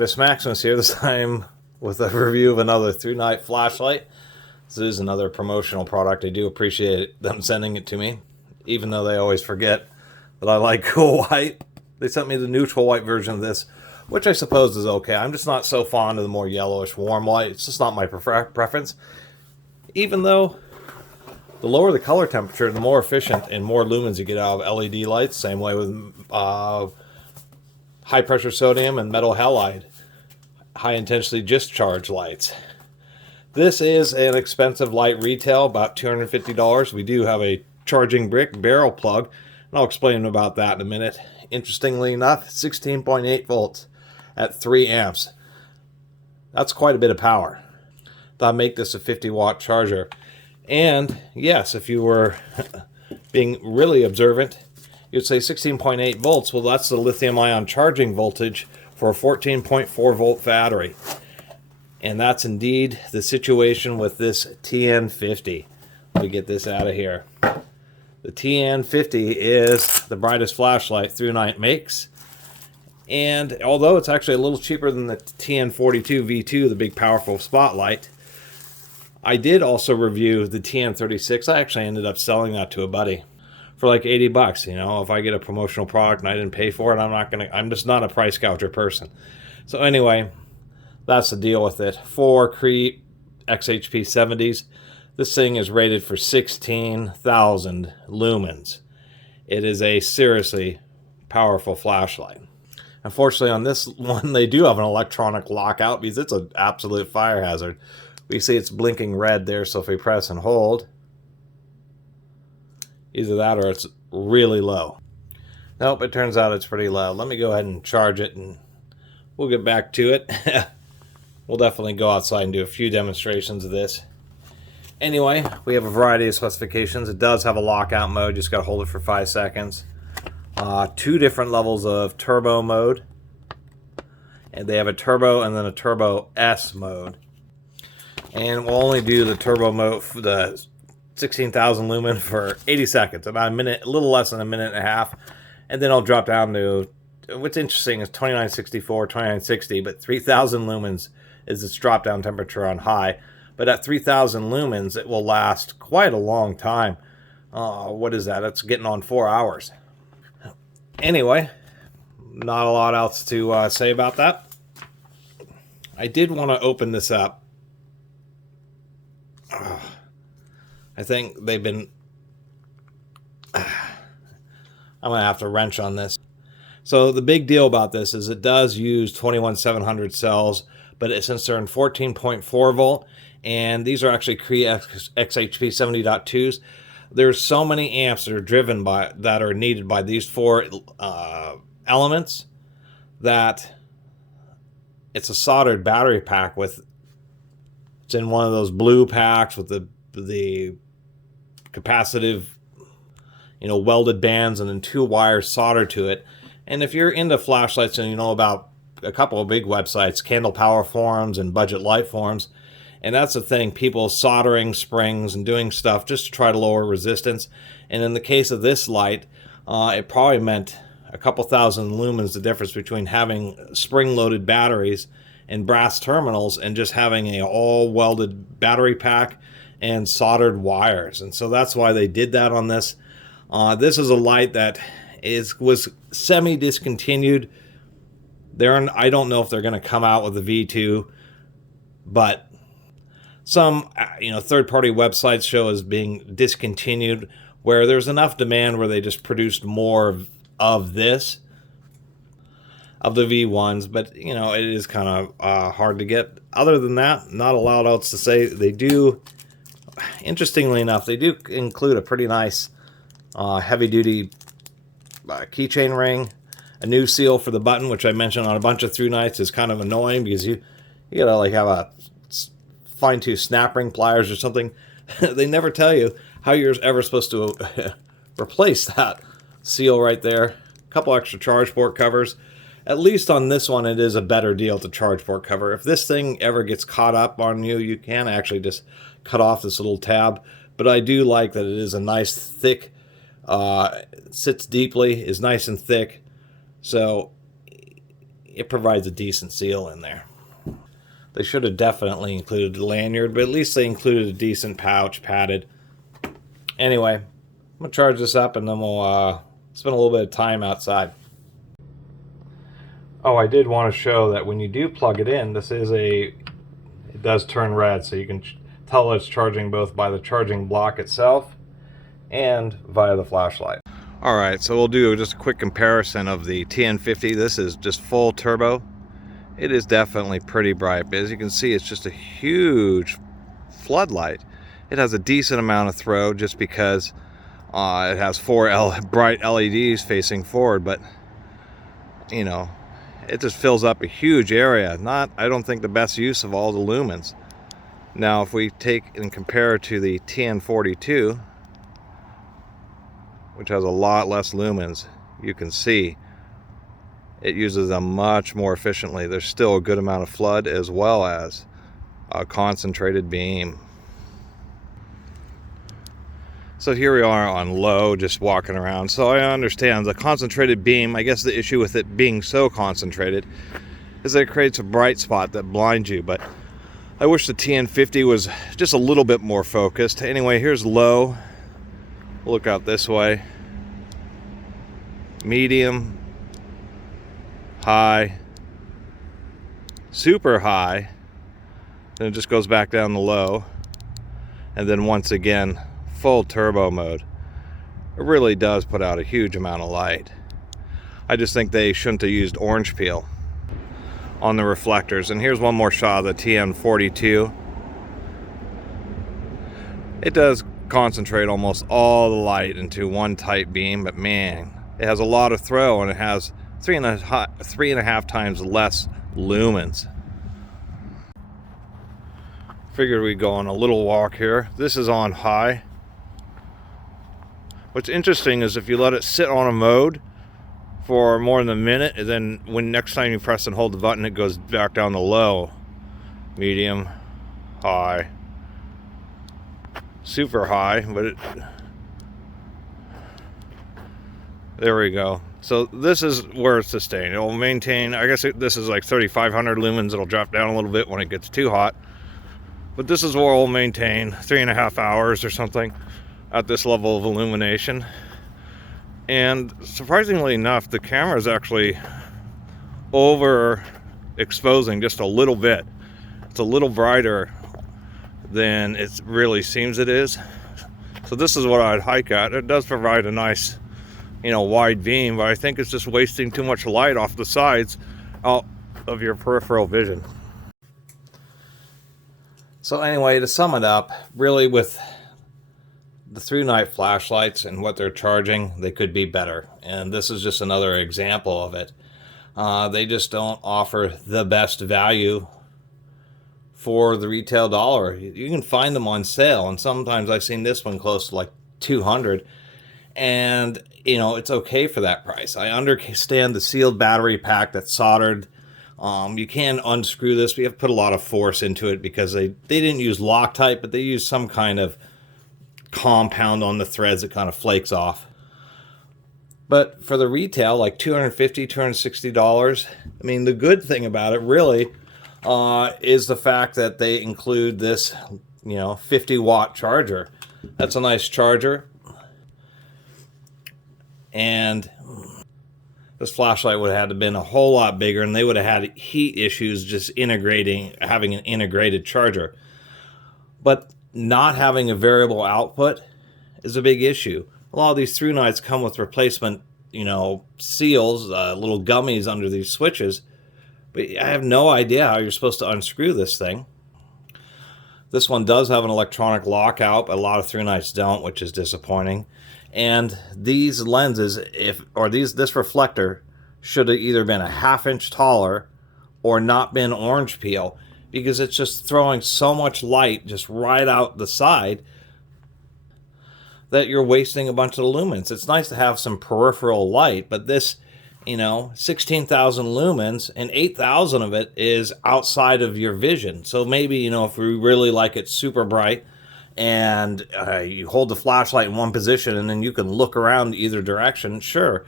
Catus Maximus here, this time with a review of another ThruNite flashlight. This is another promotional product. I do appreciate them sending it to me, even though they always forget that I like cool white. They sent me the neutral white version of this, which I suppose is okay. I'm just not so fond of the more yellowish warm white. It's just not my preference. Even though the lower the color temperature, the more efficient and more lumens you get out of LED lights. Same way with high pressure sodium and metal halide, high intensity discharge lights. This is an expensive light retail, about $250. We do have a charging brick barrel plug, and I'll explain about that in a minute. Interestingly enough, 16.8 volts at 3 amps. That's quite a bit of power. That'll make this a 50-watt charger. And yes, if you were being really observant, you'd say 16.8 volts. Well, that's the lithium-ion charging voltage for a 14.4 volt battery. And that's indeed the situation with this TN50. Let me get this out of here. The TN50 is the brightest flashlight ThruNite makes. And although it's actually a little cheaper than the TN42 V2, the big powerful spotlight, I did also review the TN36. I actually ended up selling that to a buddy for like 80 bucks. You know, if I get a promotional product and I didn't pay for it, I'm just not a price gouger person. So anyway, that's the deal with it. 4 CREE XHP70s. This thing is rated for 16,000 lumens. It is a seriously powerful flashlight. Unfortunately, on this one, they do have an electronic lockout because it's an absolute fire hazard. We see it's blinking red there, so if we press and hold, either that or it's really low. Nope, it turns out it's pretty low. Let me go ahead and charge it, and we'll get back to it. We'll definitely go outside and do a few demonstrations of this. Anyway, we have a variety of specifications. It does have a lockout mode. Just got to hold it for 5 seconds. 2 different levels of turbo mode. And they have a turbo and then a turbo S mode. And we'll only do the turbo mode for the 16,000 lumen for 80 seconds, about a minute, a little less than a minute and a half. And then I'll drop down to, what's interesting is 2964, 2960, but 3,000 lumens is its drop down temperature on high. But at 3,000 lumens, it will last quite a long time. What is that? It's getting on 4 hours. Anyway, not a lot else to say about that. I did want to open this up. I think they've been... I'm going to have to wrench on this. So the big deal about this is it does use 21700 cells, but since they're in 14.4 volt, and these are actually CREE XHP70.2s, there's so many amps that are driven by, that are needed by these 4 elements, that it's a soldered battery pack with, it's in one of those blue packs with the capacitive, you know, welded bands, and then 2 wires soldered to it. And if you're into flashlights and you know about a couple of big websites, Candle Power Forums and Budget Light Forums, and that's the thing, people soldering springs and doing stuff just to try to lower resistance. And in the case of this light, it probably meant a couple thousand lumens, the difference between having spring-loaded batteries and brass terminals and just having a all-welded battery pack and soldered wires. And so that's why they did that on this. This is a light that was semi-discontinued. I don't know if they're going to come out with a V2, but some third-party websites show as being discontinued, where there's enough demand where they just produced more of this, of the V1s, but you know, it is kind of hard to get. Other than that, not a lot else to say. They do, interestingly enough, they do include a pretty nice heavy-duty keychain ring, a new seal for the button, which I mentioned on a bunch of ThruNites is kind of annoying because you gotta like have a fine-tooth snap ring pliers or something. They never tell you how you're ever supposed to replace that seal right there. A couple extra charge port covers. At least on this one, it is a better deal to charge port cover. If this thing ever gets caught up on you, you can actually just cut off this little tab. But I do like that it is a nice thick, sits deeply, is nice and thick. So it provides a decent seal in there. They should have definitely included a lanyard, but at least they included a decent pouch, padded. Anyway, I'm going to charge this up and then we'll spend a little bit of time outside. Oh, I did want to show that when you do plug it in, it does turn red, so you can tell it's charging both by the charging block itself and via the flashlight. Alright, so we'll do just a quick comparison of the TN50. This is just full turbo. It is definitely pretty bright, but as you can see, it's just a huge floodlight. It has a decent amount of throw just because it has 4 bright LEDs facing forward, but you know, it just fills up a huge area. I don't think the best use of all the lumens. Now, if we take and compare it to the TN42, which has a lot less lumens, you can see it uses them much more efficiently. There's still a good amount of flood as well as a concentrated beam. So here we are on low, just walking around. So I understand the concentrated beam, I guess the issue with it being so concentrated is that it creates a bright spot that blinds you, but I wish the TN50 was just a little bit more focused. Anyway, here's low. We'll look out this way. Medium, high, super high, then it just goes back down to low, and then once again full turbo mode. It really does put out a huge amount of light. I just think they shouldn't have used orange peel on the reflectors. And here's one more shot of the TN42. It does concentrate almost all the light into one tight beam, but man, it has a lot of throw and it has 3.5 times less lumens. Figured we'd go on a little walk here. This is on high. What's interesting is if you let it sit on a mode for more than a minute, and then when next time you press and hold the button, it goes back down to low, medium, high, super high, but there we go. So this is where it's sustained. It'll maintain, I guess this is like 3,500 lumens. It'll drop down a little bit when it gets too hot, but this is where it'll maintain 3.5 hours or something at this level of illumination. And surprisingly enough, the camera is actually overexposing just a little bit. It's a little brighter than it really seems it is. So this is what I'd hike at. It does provide a nice, wide beam, but I think it's just wasting too much light off the sides out of your peripheral vision. So anyway, to sum it up, really with the ThruNite flashlights and what they're charging, they could be better. And this is just another example of it. They just don't offer the best value for the retail dollar. You can find them on sale, and sometimes I've seen this one close to like $200, and it's okay for that price. I understand the sealed battery pack that's soldered. You can unscrew this, but you have to put a lot of force into it because they didn't use Loctite, but they used some kind of compound on the threads that kind of flakes off. But for the retail, like $250, $260, I mean, the good thing about it really is the fact that they include this 50-watt charger. That's a nice charger. And this flashlight would have had to been a whole lot bigger, and they would have had heat issues just having an integrated charger. But not having a variable output is a big issue. A lot of these ThruNites come with replacement, seals, little gummies under these switches, but I have no idea how you're supposed to unscrew this thing. This one does have an electronic lockout, but a lot of ThruNites don't, which is disappointing. And these lenses, this reflector should have either been a 1/2 inch taller or not been orange peel, because it's just throwing so much light just right out the side that you're wasting a bunch of the lumens. It's nice to have some peripheral light, but this, 16,000 lumens and 8,000 of it is outside of your vision. So maybe, if we really like it super bright and you hold the flashlight in one position and then you can look around either direction, sure.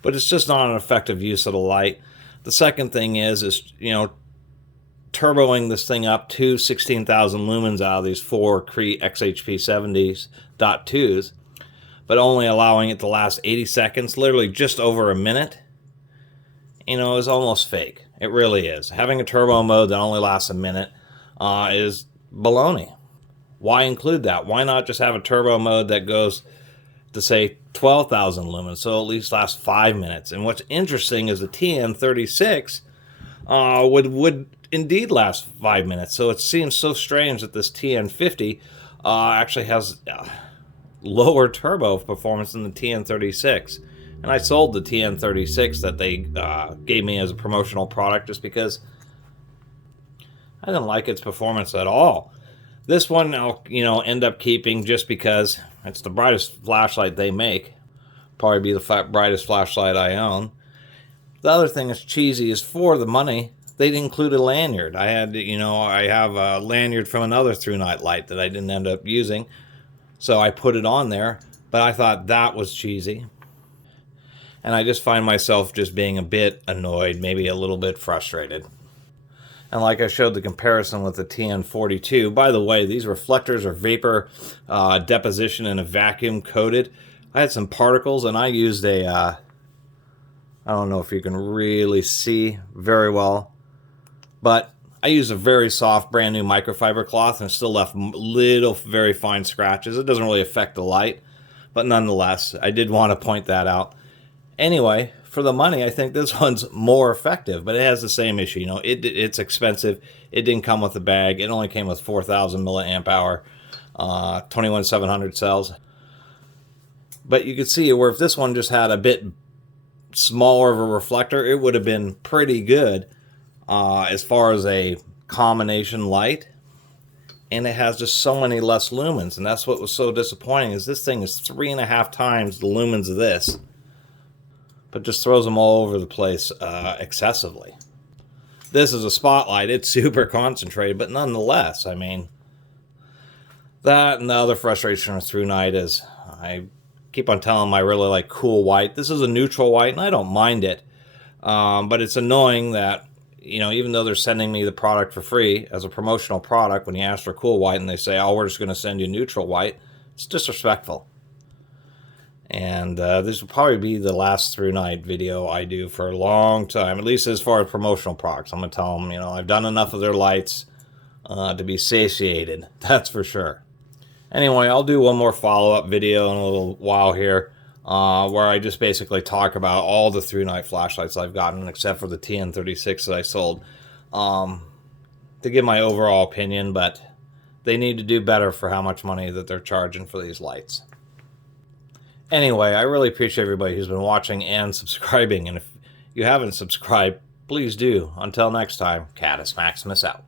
But it's just not an effective use of the light. The second thing is turboing this thing up to 16,000 lumens out of these 4 CREE XHP70.2s, but only allowing it to last 80 seconds, literally just over a minute, is almost fake. It really is. Having a turbo mode that only lasts a minute is baloney. Why include that? Why not just have a turbo mode that goes to, say, 12,000 lumens, so at least lasts 5 minutes? And what's interesting is the TN36 would indeed last 5 minutes. So it seems so strange that this TN50 actually has lower turbo performance than the TN36. And I sold the TN36 that they gave me as a promotional product just because I didn't like its performance at all. This one I'll end up keeping just because it's the brightest flashlight they make. Probably be the brightest flashlight I own. The other thing that's cheesy is for the money, they'd include a lanyard. I have a lanyard from another ThruNite light that I didn't end up using, so I put it on there, but I thought that was cheesy. And I just find myself just being a bit annoyed, maybe a little bit frustrated. And like I showed the comparison with the TN42, by the way, these reflectors are vapor deposition in a vacuum coated. I had some particles and I used I don't know if you can really see very well, but I used a very soft brand new microfiber cloth and still left little very fine scratches. It doesn't really affect the light, but nonetheless, I did want to point that out. Anyway, for the money, I think this one's more effective, but it has the same issue. It's expensive. It didn't come with a bag. It only came with 4,000 milliamp hour, 21700 cells. But you could see where if this one just had a bit smaller of a reflector, it would have been pretty good as far as a combination light. And it has just so many less lumens, and that's what was so disappointing, is this thing is 3.5 times the lumens of this, but just throws them all over the place excessively. This is a spotlight. It's super concentrated, but nonetheless, I mean, that and the other frustration with ThruNite is I keep on telling them I really like cool white. This is a neutral white, and I don't mind it, but it's annoying that, even though they're sending me the product for free as a promotional product, when you ask for cool white and they say, oh, we're just going to send you neutral white, it's disrespectful. And this will probably be the last ThruNite video I do for a long time, at least as far as promotional products. I'm going to tell them, I've done enough of their lights to be satiated, that's for sure. Anyway, I'll do one more follow-up video in a little while here where I just basically talk about all the ThruNite flashlights I've gotten, except for the TN36 that I sold, to give my overall opinion, but they need to do better for how much money that they're charging for these lights. Anyway, I really appreciate everybody who's been watching and subscribing, and if you haven't subscribed, please do. Until next time, Catus Maximus out.